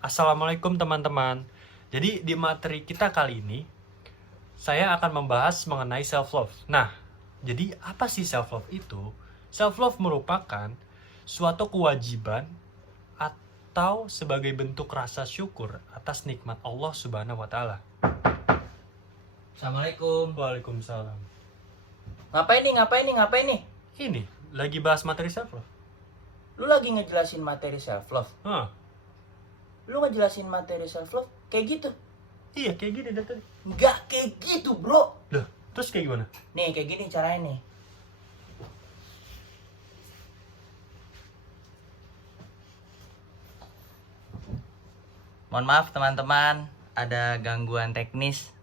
Assalamualaikum teman-teman. Jadi di materi kita kali ini saya akan membahas mengenai self love. Nah, jadi apa sih self love itu? Self love merupakan suatu kewajiban atau sebagai bentuk rasa syukur atas nikmat Allah Subhanahu wa taala. Assalamualaikum. Waalaikumsalam. Ngapain nih? Ini lagi bahas materi self love. Lu lagi ngejelasin materi self love. Hah, Lu ngejelasin materi self love kayak gitu. iya kayak gini dari tadi. Nggak kayak gitu, bro. Loh, terus kayak gimana? Nih, kayak gini caranya nih. Mohon maaf teman-teman, ada gangguan teknis.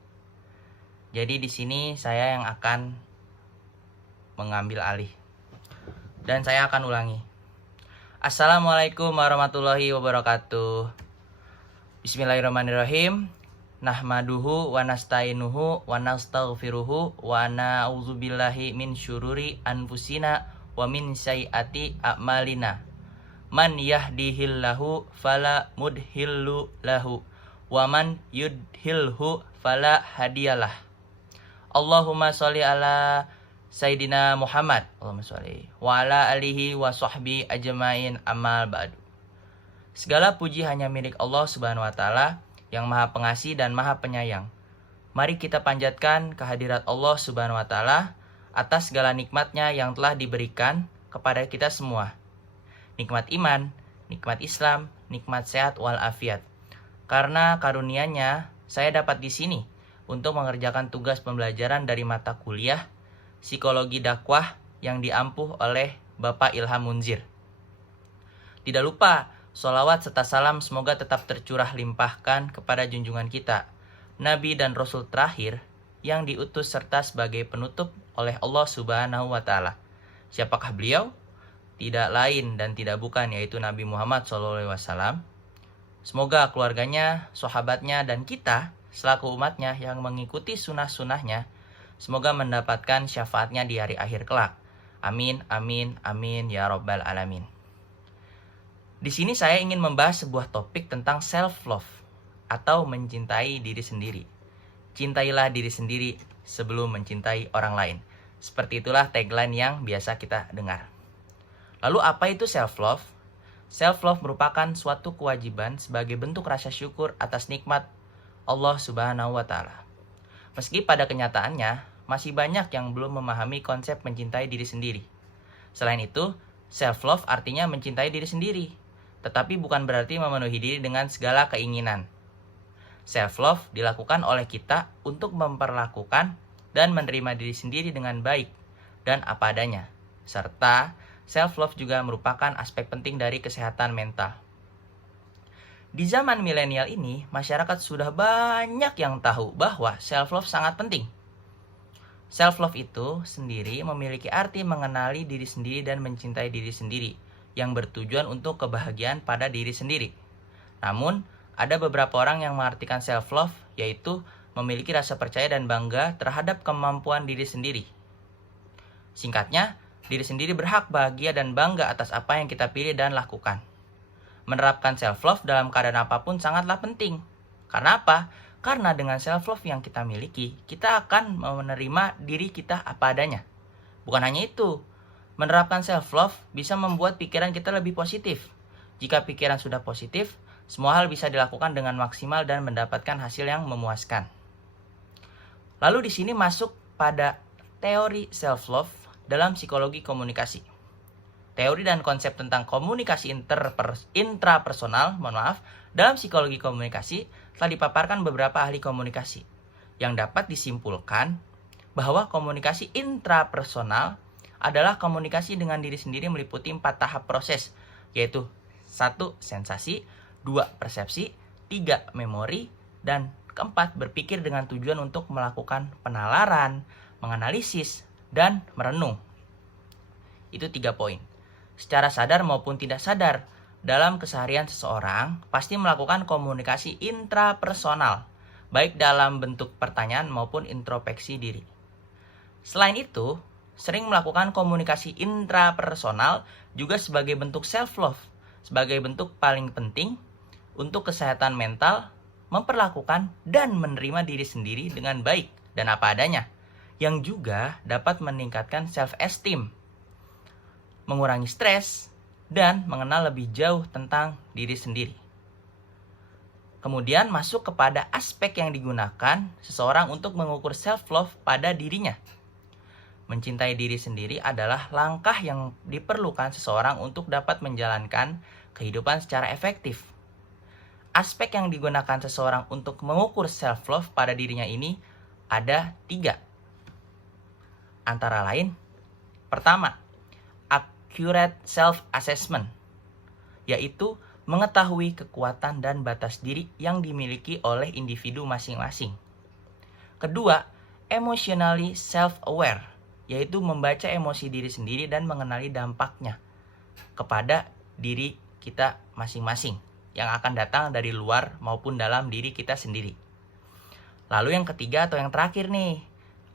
Jadi di sini saya yang akan mengambil alih. Dan saya akan ulangi. Assalamualaikum warahmatullahi wabarakatuh. Bismillahirrahmanirrahim. Nahmaduhu wa nasta'inuhu wa nastaghfiruhu wa na'udzubillahi min syururi anfusina wa min sayyiati a'malina. Man yahdihillahu fala mudhillu lahu wa man yudhilhu fala hadiyalah. Allahumma sholli ala Sayyidina Muhammad Allahumma sholli wa ala alihi wa sahbihi ajmain amal ba'du. Segala puji hanya milik Allah Subhanahu wa taala yang Maha Pengasih dan Maha Penyayang. Mari kita panjatkan kehadirat Allah Subhanahu wa taala atas segala nikmatnya yang telah diberikan kepada kita semua. Nikmat iman, nikmat Islam, nikmat sehat walafiat. Karena karunia-Nya, saya dapat di sini untuk mengerjakan tugas pembelajaran dari mata kuliah Psikologi Dakwah yang diampuh oleh Bapak Ilham Munzir. Tidak lupa, sholawat serta salam semoga tetap tercurah limpahkan kepada junjungan kita, Nabi dan Rasul terakhir yang diutus serta sebagai penutup oleh Allah Subhanahu wa taala. Siapakah beliau? Tidak lain dan tidak bukan yaitu Nabi Muhammad SAW. Semoga keluarganya, sahabatnya, dan kita selaku umatnya yang mengikuti sunnah-sunnahnya semoga mendapatkan syafaatnya di hari akhir kelak. Amin, amin, amin, ya Rabbal Alamin. Di sini saya ingin membahas sebuah topik tentang self-love atau mencintai diri sendiri. Cintailah diri sendiri sebelum mencintai orang lain. Seperti itulah tagline yang biasa kita dengar. Lalu apa itu self-love? Self-love merupakan suatu kewajiban sebagai bentuk rasa syukur atas nikmat Allah Subhanahu wa taala. Meski pada kenyataannya masih banyak yang belum memahami konsep mencintai diri sendiri. Selain itu, self-love artinya mencintai diri sendiri, tetapi bukan berarti memenuhi diri dengan segala keinginan. Self-love dilakukan oleh kita untuk memperlakukan dan menerima diri sendiri dengan baik dan apa adanya, serta self-love juga merupakan aspek penting dari kesehatan mental. Di zaman milenial ini, masyarakat sudah banyak yang tahu bahwa self-love sangat penting. Self-love itu sendiri memiliki arti mengenali diri sendiri dan mencintai diri sendiri, yang bertujuan untuk kebahagiaan pada diri sendiri. Namun, ada beberapa orang yang mengartikan self-love, yaitu memiliki rasa percaya dan bangga terhadap kemampuan diri sendiri. Singkatnya, diri sendiri berhak bahagia dan bangga atas apa yang kita pilih dan lakukan. Menerapkan self-love dalam keadaan apapun sangatlah penting. Karena apa? Karena dengan self-love yang kita miliki, kita akan menerima diri kita apa adanya. Bukan hanya itu, menerapkan self-love bisa membuat pikiran kita lebih positif. Jika pikiran sudah positif, semua hal bisa dilakukan dengan maksimal dan mendapatkan hasil yang memuaskan. Lalu di sini masuk pada teori self-love dalam psikologi komunikasi. Teori dan konsep tentang komunikasi intrapersonal, dalam psikologi komunikasi telah dipaparkan beberapa ahli komunikasi yang dapat disimpulkan bahwa komunikasi intrapersonal adalah komunikasi dengan diri sendiri meliputi 4 tahap proses, yaitu 1. Sensasi, 2. Persepsi, 3. Memori, dan 4. Berpikir dengan tujuan untuk melakukan penalaran, menganalisis, dan merenung. Itu 3 poin. Secara sadar maupun tidak sadar, dalam keseharian seseorang pasti melakukan komunikasi intrapersonal, baik dalam bentuk pertanyaan maupun introspeksi diri. Selain itu, sering melakukan komunikasi intrapersonal juga sebagai bentuk self-love, sebagai bentuk paling penting untuk kesehatan mental, memperlakukan dan menerima diri sendiri dengan baik dan apa adanya, yang juga dapat meningkatkan self-esteem, mengurangi stres, dan mengenal lebih jauh tentang diri sendiri. Kemudian masuk kepada aspek yang digunakan seseorang untuk mengukur self-love pada dirinya. Mencintai diri sendiri adalah langkah yang diperlukan seseorang untuk dapat menjalankan kehidupan secara efektif. Aspek yang digunakan seseorang untuk mengukur self-love pada dirinya ini ada 3. Antara lain, pertama, accurate self-assessment, yaitu mengetahui kekuatan dan batas diri yang dimiliki oleh individu masing-masing. Kedua, emotionally self-aware, yaitu membaca emosi diri sendiri dan mengenali dampaknya kepada diri kita masing-masing yang akan datang dari luar maupun dalam diri kita sendiri. Lalu yang ketiga atau yang terakhir nih,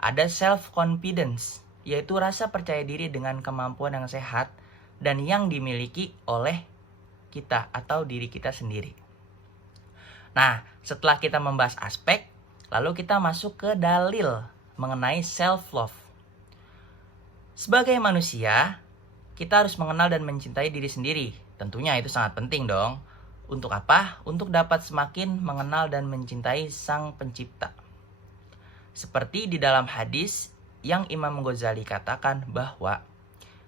ada self-confidence, yaitu rasa percaya diri dengan kemampuan yang sehat dan yang dimiliki oleh kita atau diri kita sendiri. Nah, setelah kita membahas aspek, lalu kita masuk ke dalil mengenai self-love. Sebagai manusia, kita harus mengenal dan mencintai diri sendiri. Tentunya itu sangat penting dong. Untuk apa? Untuk dapat semakin mengenal dan mencintai Sang Pencipta. Seperti di dalam hadis yang Imam Ghazali katakan bahwa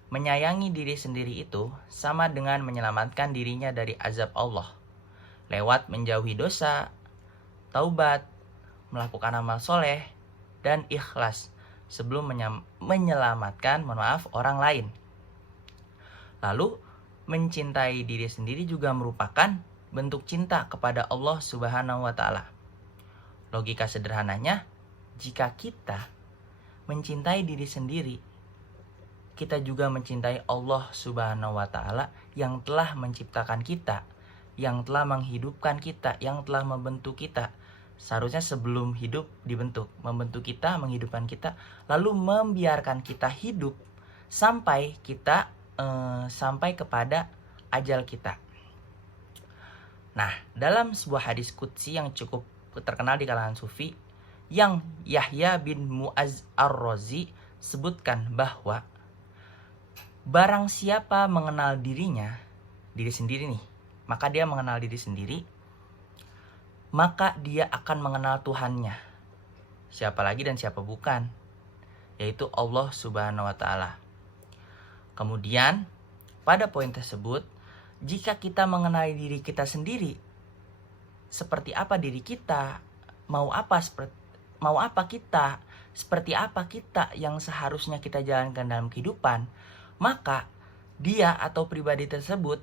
menyayangi diri sendiri itu sama dengan menyelamatkan dirinya dari azab Allah lewat menjauhi dosa, taubat, melakukan amal soleh, dan ikhlas sebelum menyelamatkan orang lain. Lalu, mencintai diri sendiri juga merupakan bentuk cinta kepada Allah Subhanahu wa Ta'ala. Logika sederhananya, jika kita mencintai diri sendiri, kita juga mencintai Allah Subhanahu wa Ta'ala yang telah menciptakan kita, yang telah menghidupkan kita, yang telah membentuk kita. Seharusnya sebelum hidup dibentuk, membentuk kita, menghidupkan kita, lalu membiarkan kita hidup sampai kita sampai kepada ajal kita. Nah, dalam sebuah hadis qudsi yang cukup terkenal di kalangan sufi, yang Yahya bin Mu'az ar-Razi sebutkan bahwa barang siapa mengenal dirinya, diri sendiri nih, maka dia mengenal diri sendiri, maka dia akan mengenal Tuhannya. Siapa lagi dan siapa bukan? Yaitu Allah Subhanahu wa Ta'ala. Kemudian, pada poin tersebut, jika kita mengenali diri kita sendiri, seperti apa diri kita, mau apa kita, seperti apa kita yang seharusnya kita jalankan dalam kehidupan, maka dia atau pribadi tersebut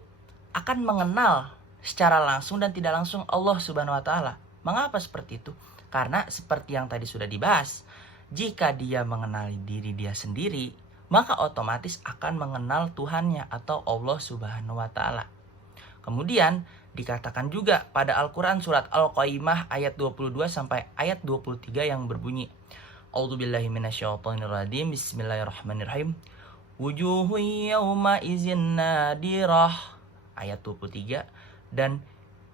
akan mengenal secara langsung dan tidak langsung Allah Subhanahu wa Ta'ala. Mengapa seperti itu? Karena seperti yang tadi sudah dibahas, jika dia mengenali diri dia sendiri, maka otomatis akan mengenal Tuhannya atau Allah Subhanahu wa Ta'ala. Kemudian dikatakan juga pada Al-Quran surat Al-Qaimah ayat 22 sampai ayat 23 yang berbunyi, A'udzubillahi minasyaitonirrajim, Bismillahirrahmanirrahim. Wujuhu yawma izin nadirah, ayat 23, dan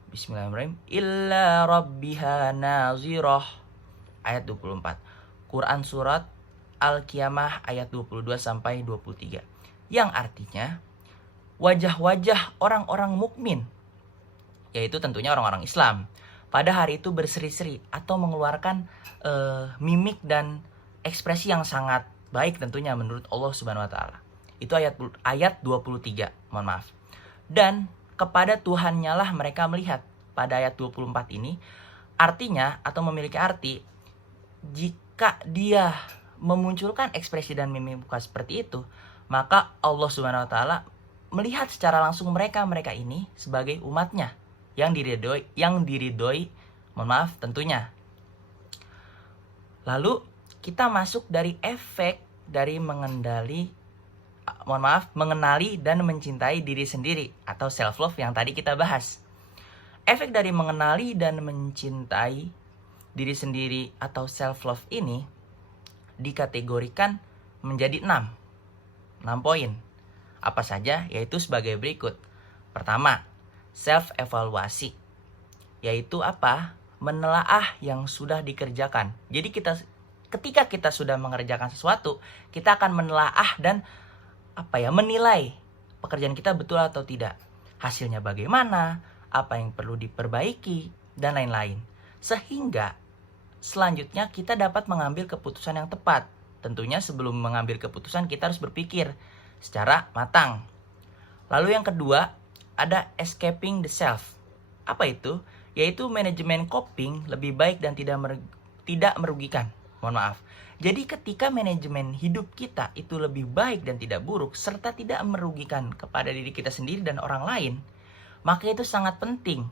Bismillahirrahmanirrahim, illa rabbiha nazirah, ayat 24. Quran surat Al-Qiyamah ayat 22 sampai 23, yang artinya wajah-wajah orang-orang mukmin, yaitu tentunya orang-orang Islam, pada hari itu berseri-seri atau mengeluarkan mimik dan ekspresi yang sangat baik tentunya menurut Allah Subhanahu wa Ta'ala. Itu ayat 23, mohon maaf. Dan kepada Tuhannya lah mereka melihat. Pada ayat 24 ini artinya atau memiliki arti, jika dia memunculkan ekspresi dan mimik muka seperti itu, maka Allah Subhanahu wa Ta'ala melihat secara langsung mereka ini sebagai umatnya yang diridhoi, mohon maaf tentunya. Lalu kita masuk dari efek dari mengenali mengenali dan mencintai diri sendiri atau self love yang tadi kita bahas. Efek dari mengenali dan mencintai diri sendiri atau self love ini dikategorikan menjadi 6 poin. Apa saja? Yaitu sebagai berikut. Pertama, self evaluasi. yaitu apa? Menelaah yang sudah dikerjakan. Jadi ketika kita sudah mengerjakan sesuatu, kita akan menelaah dan menilai pekerjaan kita betul atau tidak. Hasilnya bagaimana, apa yang perlu diperbaiki, dan lain-lain. Sehingga selanjutnya kita dapat mengambil keputusan yang tepat. Tentunya sebelum mengambil keputusan kita harus berpikir secara matang. Lalu yang kedua, ada escaping the self. Apa itu? Yaitu manajemen coping lebih baik dan tidak merugikan. Mohon maaf. Jadi ketika manajemen hidup kita itu lebih baik dan tidak buruk, serta tidak merugikan kepada diri kita sendiri dan orang lain, maka itu sangat penting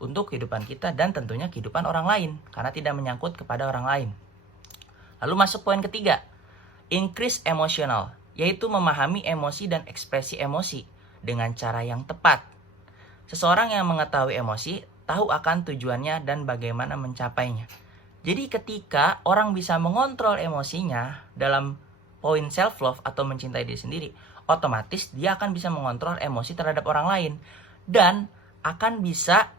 untuk kehidupan kita dan tentunya kehidupan orang lain, karena tidak menyangkut kepada orang lain. Lalu masuk poin ketiga, increase emotional, yaitu memahami emosi dan ekspresi emosi dengan cara yang tepat. Seseorang yang mengetahui emosi tahu akan tujuannya dan bagaimana mencapainya. Jadi ketika orang bisa mengontrol emosinya dalam poin self-love atau mencintai diri sendiri, otomatis dia akan bisa mengontrol emosi terhadap orang lain dan akan bisa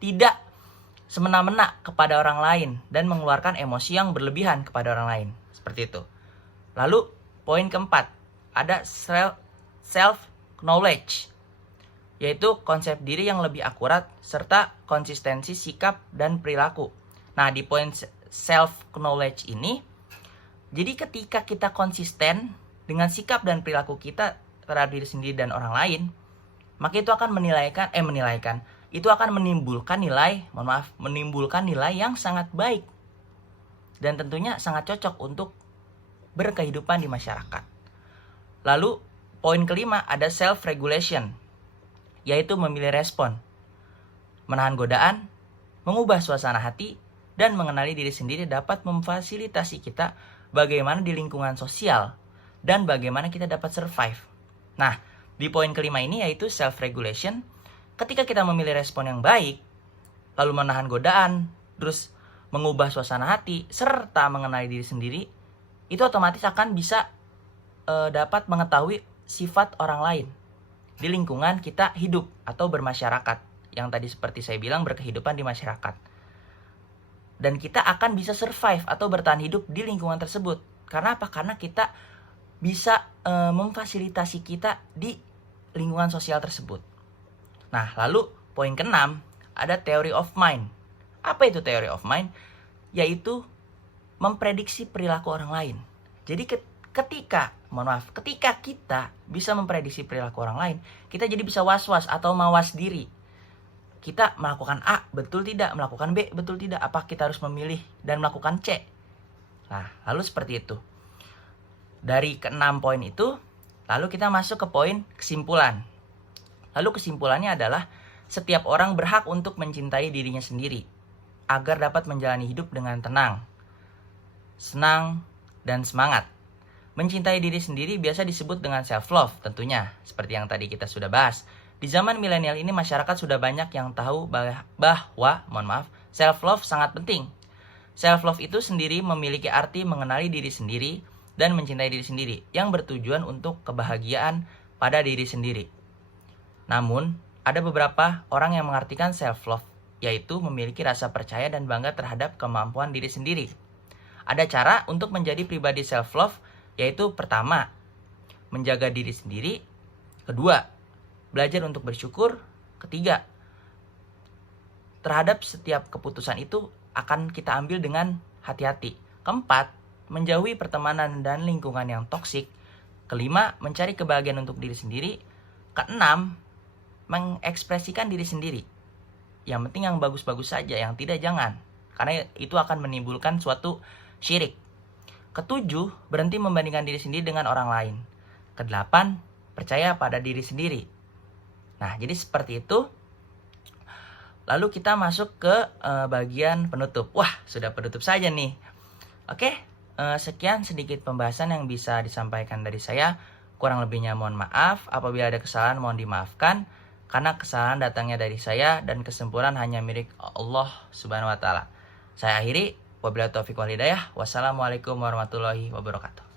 tidak semena-mena kepada orang lain dan mengeluarkan emosi yang berlebihan kepada orang lain. Seperti itu. Lalu poin keempat, ada self-knowledge, yaitu konsep diri yang lebih akurat serta konsistensi sikap dan perilaku. Nah, di poin self-knowledge ini, jadi ketika kita konsisten dengan sikap dan perilaku kita terhadap diri sendiri dan orang lain, maka itu akan itu akan menimbulkan nilai yang sangat baik dan tentunya sangat cocok untuk berkehidupan di masyarakat. Lalu poin kelima ada self-regulation, yaitu memilih respon, menahan godaan, mengubah suasana hati, dan mengenali diri sendiri dapat memfasilitasi kita bagaimana di lingkungan sosial dan bagaimana kita dapat survive. Nah, di poin kelima ini yaitu self-regulation, ketika kita memilih respon yang baik, lalu menahan godaan, terus mengubah suasana hati, serta mengenali diri sendiri, itu otomatis akan bisa dapat mengetahui sifat orang lain di lingkungan kita hidup atau bermasyarakat. Yang tadi seperti saya bilang, berkehidupan di masyarakat. Dan kita akan bisa survive atau bertahan hidup di lingkungan tersebut. Karena apa? Karena kita bisa memfasilitasi kita di lingkungan sosial tersebut. Nah, lalu poin keenam ada theory of mind. Apa itu theory of mind? Yaitu memprediksi perilaku orang lain. Jadi ketika kita bisa memprediksi perilaku orang lain, kita jadi bisa was-was atau mawas diri. Kita melakukan A, betul tidak? Melakukan B, betul tidak? Apa kita harus memilih dan melakukan C? Nah, lalu seperti itu. Dari ke-6 poin itu, lalu kita masuk ke poin kesimpulan. Lalu kesimpulannya adalah, setiap orang berhak untuk mencintai dirinya sendiri, agar dapat menjalani hidup dengan tenang, senang, dan semangat. Mencintai diri sendiri biasa disebut dengan self-love tentunya, seperti yang tadi kita sudah bahas. Di zaman milenial ini masyarakat sudah banyak yang tahu bahwa self-love sangat penting. Self-love itu sendiri memiliki arti mengenali diri sendiri dan mencintai diri sendiri yang bertujuan untuk kebahagiaan pada diri sendiri. Namun, ada beberapa orang yang mengartikan self-love, yaitu memiliki rasa percaya dan bangga terhadap kemampuan diri sendiri. Ada cara untuk menjadi pribadi self-love, yaitu pertama, menjaga diri sendiri. Kedua, belajar untuk bersyukur. Ketiga, terhadap setiap keputusan itu akan kita ambil dengan hati-hati. Keempat, menjauhi pertemanan dan lingkungan yang toksik. Kelima, mencari kebahagiaan untuk diri sendiri. Keenam, mengekspresikan diri sendiri. Yang penting yang bagus-bagus saja, yang tidak jangan. Karena itu akan menimbulkan suatu syirik. Ketujuh, berhenti membandingkan diri sendiri dengan orang lain. Kedelapan, percaya pada diri sendiri. Nah, jadi seperti itu. Lalu kita masuk ke bagian penutup. Wah, sudah penutup saja nih. Oke, sekian sedikit pembahasan yang bisa disampaikan dari saya. Kurang lebihnya mohon maaf. Apabila ada kesalahan mohon dimaafkan. Karena kesalahan datangnya dari saya dan kesempurnaan hanya milik Allah Subhanahu wa taala. Saya akhiri. Wabillahi taufiq wal hidayah. Wassalamualaikum warahmatullahi wabarakatuh.